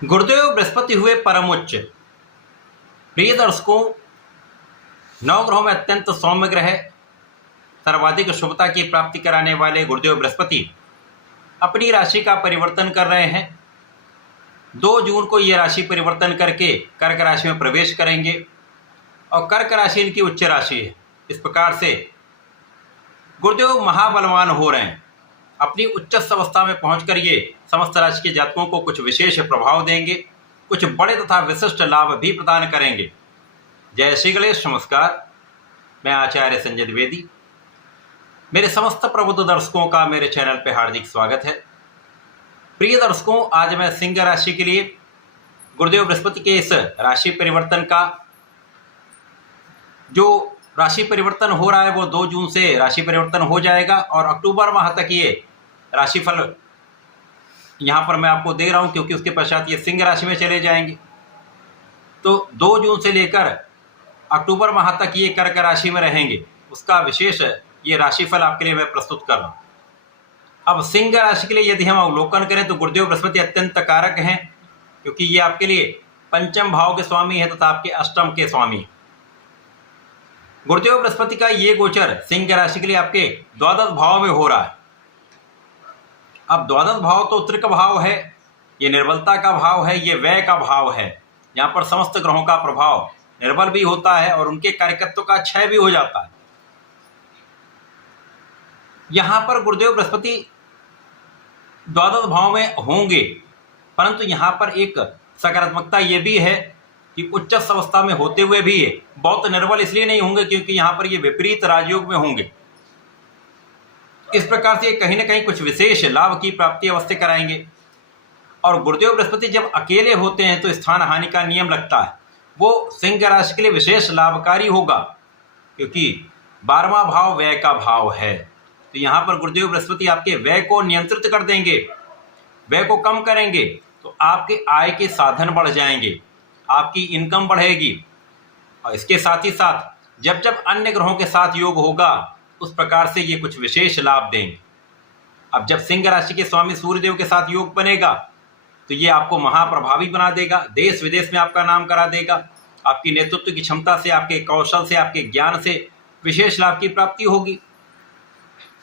गुरुदेव बृहस्पति हुए परम उच्च। प्रिय दर्शकों, नवग्रहों में अत्यंत सौम्य ग्रह, सर्वाधिक शुभता की प्राप्ति कराने वाले गुरुदेव बृहस्पति अपनी राशि का परिवर्तन कर रहे हैं। 2 जून को ये राशि परिवर्तन करके कर्क राशि में प्रवेश करेंगे और कर्क राशि इनकी उच्च राशि है। इस प्रकार से गुरुदेव महाबलवान हो रहे हैं। अपनी उच्च अवस्था में पहुंचकर ये समस्त राशि के जातकों को कुछ विशेष प्रभाव देंगे, कुछ बड़े तथा विशिष्ट लाभ भी प्रदान करेंगे। जय श्री गणेश। नमस्कार, मैं आचार्य संजय द्विवेदी। मेरे समस्त प्रबुद्ध दर्शकों का मेरे चैनल पर हार्दिक स्वागत है। प्रिय दर्शकों, आज मैं सिंह राशि के लिए गुरुदेव बृहस्पति के इस राशि परिवर्तन का जो राशि परिवर्तन हो रहा है वो 2 जून से राशि परिवर्तन हो जाएगा और अक्टूबर माह तक ये राशिफल यहाँ पर मैं आपको दे रहा हूँ, क्योंकि उसके पश्चात ये सिंह राशि में चले जाएंगे। तो 2 जून से लेकर अक्टूबर माह तक ये कर्क राशि में रहेंगे, उसका विशेष ये राशिफल आपके लिए मैं प्रस्तुत कर रहा हूँ। अब सिंह राशि के लिए यदि हम अवलोकन करें तो गुरुदेव बृहस्पति अत्यंत कारक हैं, क्योंकि ये आपके लिए पंचम भाव के स्वामी है तथा आपके अष्टम के स्वामी। गुरुदेव बृहस्पति का ये गोचर सिंह राशि के लिए आपके द्वादश भाव में हो रहा है। अब द्वादश भाव तो त्रिक भाव है, ये निर्बलता का भाव है, ये व्यय का भाव है। यहाँ पर समस्त ग्रहों का प्रभाव निर्बल भी होता है और उनके कार्यकत्व का क्षय भी हो जाता है। यहाँ पर गुरुदेव बृहस्पति द्वादश भाव में होंगे, परंतु यहाँ पर एक सकारात्मकता ये भी है कि उच्च अवस्था में होते हुए भी ये बहुत निर्बल इसलिए नहीं होंगे क्योंकि यहाँ पर ये विपरीत राजयोग में होंगे। इस प्रकार से कहीं ना कहीं कुछ विशेष लाभ की प्राप्ति अवश्य कराएंगे। और गुरुदेव बृहस्पति जब अकेले होते हैं तो स्थान हानि का नियम लगता है, वो सिंह राशि के लिए विशेष लाभकारी होगा, क्योंकि 12वां भाव व्यय का भाव है। तो यहाँ पर गुरुदेव बृहस्पति आपके व्यय को नियंत्रित कर देंगे, व्यय को कम करेंगे, तो आपके आय के साधन बढ़ जाएंगे, आपकी इनकम बढ़ेगी। और इसके साथ ही साथ जब जब अन्य ग्रहों के साथ योग होगा उस प्रकार से ये कुछ विशेष लाभ देंगे। अब जब सिंह राशि के स्वामी सूर्यदेव के साथ योग बनेगा तो ये आपको महाप्रभावी बना देगा, देश विदेश में आपका नाम करा देगा। आपकी नेतृत्व की क्षमता से, आपके कौशल से, आपके ज्ञान से विशेष लाभ की प्राप्ति होगी।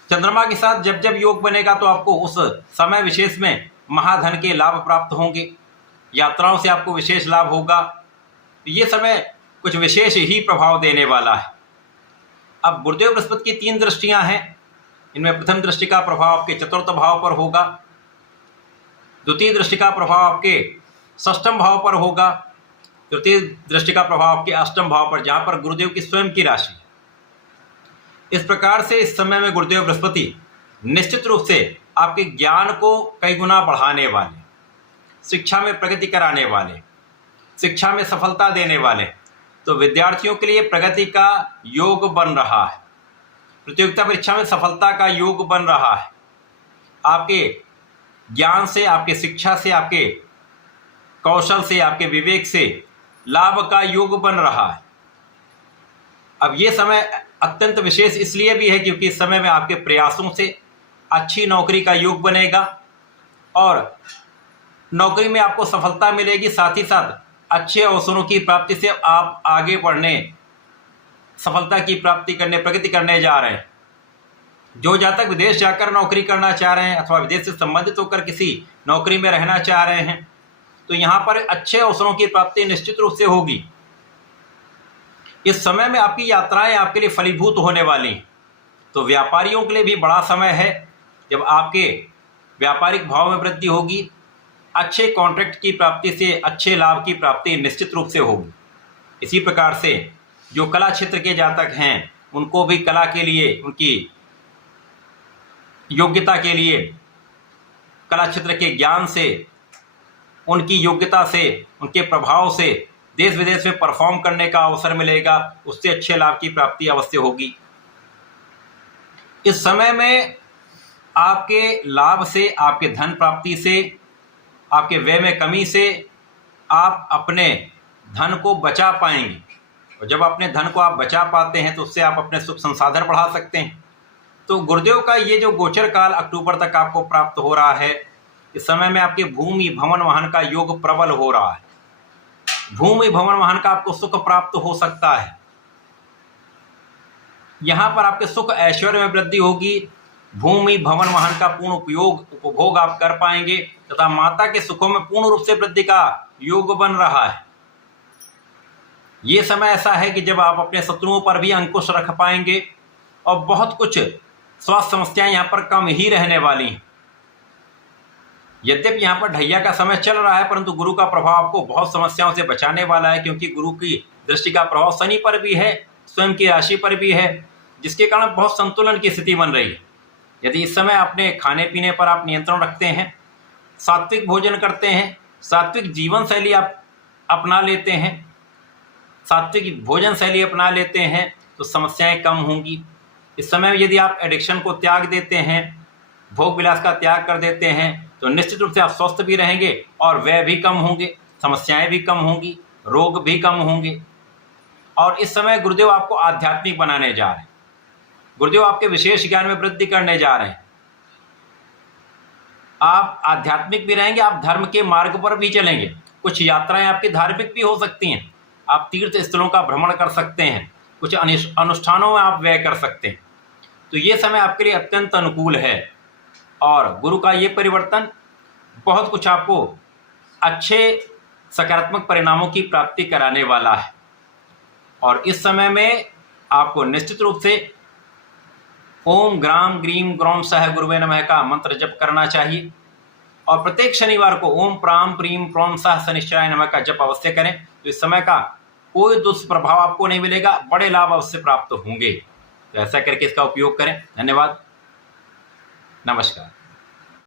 चंद्रमा के साथ जब जब योग बनेगा तो आपको उस समय विशेष में महाधन के लाभ प्राप्त होंगे, यात्राओं से आपको विशेष लाभ होगा। ये समय कुछ विशेष ही प्रभाव देने वाला है। अब गुरुदेव बृहस्पति की 3 दृष्टियां हैं। इनमें प्रथम दृष्टि का प्रभाव आपके चतुर्थ भाव पर होगा, द्वितीय दृष्टि का प्रभाव आपके षष्ठम भाव पर होगा, तृतीय दृष्टि का प्रभाव आपके अष्टम भाव पर, जहां पर गुरुदेव की स्वयं की राशि। इस प्रकार से इस समय में गुरुदेव बृहस्पति निश्चित रूप से आपके ज्ञान को कई गुना बढ़ाने वाले, शिक्षा में प्रगति कराने वाले, शिक्षा में सफलता देने वाले। तो विद्यार्थियों के लिए प्रगति का योग बन रहा है, प्रतियोगिता परीक्षा में सफलता का योग बन रहा है। आपके ज्ञान से, आपके शिक्षा से, आपके कौशल से, आपके विवेक से लाभ का योग बन रहा है। अब ये समय अत्यंत विशेष इसलिए भी है क्योंकि इस समय में आपके प्रयासों से अच्छी नौकरी का योग बनेगा और नौकरी में आपको सफलता मिलेगी। साथ ही साथ अच्छे अवसरों की प्राप्ति से आप आगे बढ़ने, सफलता की प्राप्ति करने, प्रगति करने जा रहे हैं। जो जातक विदेश जाकर नौकरी करना चाह रहे हैं अथवा विदेश से संबंधित होकर किसी नौकरी में रहना चाह रहे हैं, तो यहाँ पर अच्छे अवसरों की प्राप्ति निश्चित रूप से होगी। इस समय में आपकी यात्राएं आपके लिए फलीभूत होने वाली। तो व्यापारियों के लिए भी बड़ा समय है, जब आपके व्यापारिक भाव में वृद्धि होगी, अच्छे कॉन्ट्रैक्ट की प्राप्ति से अच्छे लाभ की प्राप्ति निश्चित रूप से होगी। इसी प्रकार से जो कला क्षेत्र के जातक हैं उनको भी कला के लिए, उनकी योग्यता के लिए, कला क्षेत्र के ज्ञान से, उनकी योग्यता से, उनके प्रभाव से देश विदेश में परफॉर्म करने का अवसर मिलेगा, उससे अच्छे लाभ की प्राप्ति अवश्य होगी। इस समय में आपके लाभ से, आपके धन प्राप्ति से, आपके व्यय में कमी से आप अपने धन को बचा पाएंगे। और जब अपने धन को आप बचा पाते हैं तो उससे आप अपने सुख संसाधन बढ़ा सकते हैं। तो गुरुदेव का ये जो गोचर काल अक्टूबर तक आपको प्राप्त हो रहा है, इस समय में आपके भूमि भवन वाहन का योग प्रबल हो रहा है। भूमि भवन वाहन का आपको सुख प्राप्त हो सकता है। यहां पर आपके सुख ऐश्वर्य में वृद्धि होगी। भूमि भवन वाहन का पूर्ण उपभोग आप कर पाएंगे तथा माता के सुखों में पूर्ण रूप से वृद्धि का योग बन रहा है। ये समय ऐसा है कि जब आप अपने शत्रुओं पर भी अंकुश रख पाएंगे और बहुत कुछ स्वास्थ्य समस्याएं यहां पर कम ही रहने वाली हैं। यद्यपि यहां पर ढैया का समय चल रहा है, परंतु गुरु का प्रभाव आपको बहुत समस्याओं से बचाने वाला है, क्योंकि गुरु की दृष्टि का प्रभाव शनि पर भी है, स्वयं की राशि पर भी है, जिसके कारण बहुत संतुलन की स्थिति बन रही है। यदि इस समय अपने खाने पीने पर आप नियंत्रण रखते हैं, सात्विक भोजन करते हैं, सात्विक जीवन शैली आप अपना लेते हैं, सात्विक भोजन शैली अपना लेते हैं, तो समस्याएं कम होंगी। इस समय यदि आप एडिक्शन को त्याग देते हैं, भोग विलास का त्याग कर देते हैं, तो निश्चित रूप से आप स्वस्थ भी रहेंगे और व्यय भी कम होंगे, समस्याएं भी कम होंगी, रोग भी कम होंगे। और इस समय गुरुदेव आपको आध्यात्मिक बनाने जा रहे हैं। गुरुदेव आपके विशेष ज्ञान में वृद्धि करने जा रहे हैं। आप आध्यात्मिक भी रहेंगे, आप धर्म के मार्ग पर भी चलेंगे। कुछ यात्राएं आपकी धार्मिक भी हो सकती हैं। आप तीर्थ स्थलों का भ्रमण कर सकते हैं, कुछ अनुष्ठानों में आप व्यय कर सकते हैं। तो ये समय आपके लिए अत्यंत अनुकूल है और गुरु का ये परिवर्तन बहुत कुछ आपको अच्छे सकारात्मक परिणामों की प्राप्ति कराने वाला है। और इस समय में आपको निश्चित रूप से ओम ग्राम ग्रीम ग्रौम सह गुरुवे नमः का मंत्र जप करना चाहिए और प्रत्येक शनिवार को ओम प्राम प्रीम प्रोम सह शनिश्चराय नमः का जप अवश्य करें। तो इस समय का कोई दुष्प्रभाव आपको नहीं मिलेगा, बड़े लाभ अवश्य प्राप्त होंगे। तो ऐसा करके इसका उपयोग करें। धन्यवाद, नमस्कार।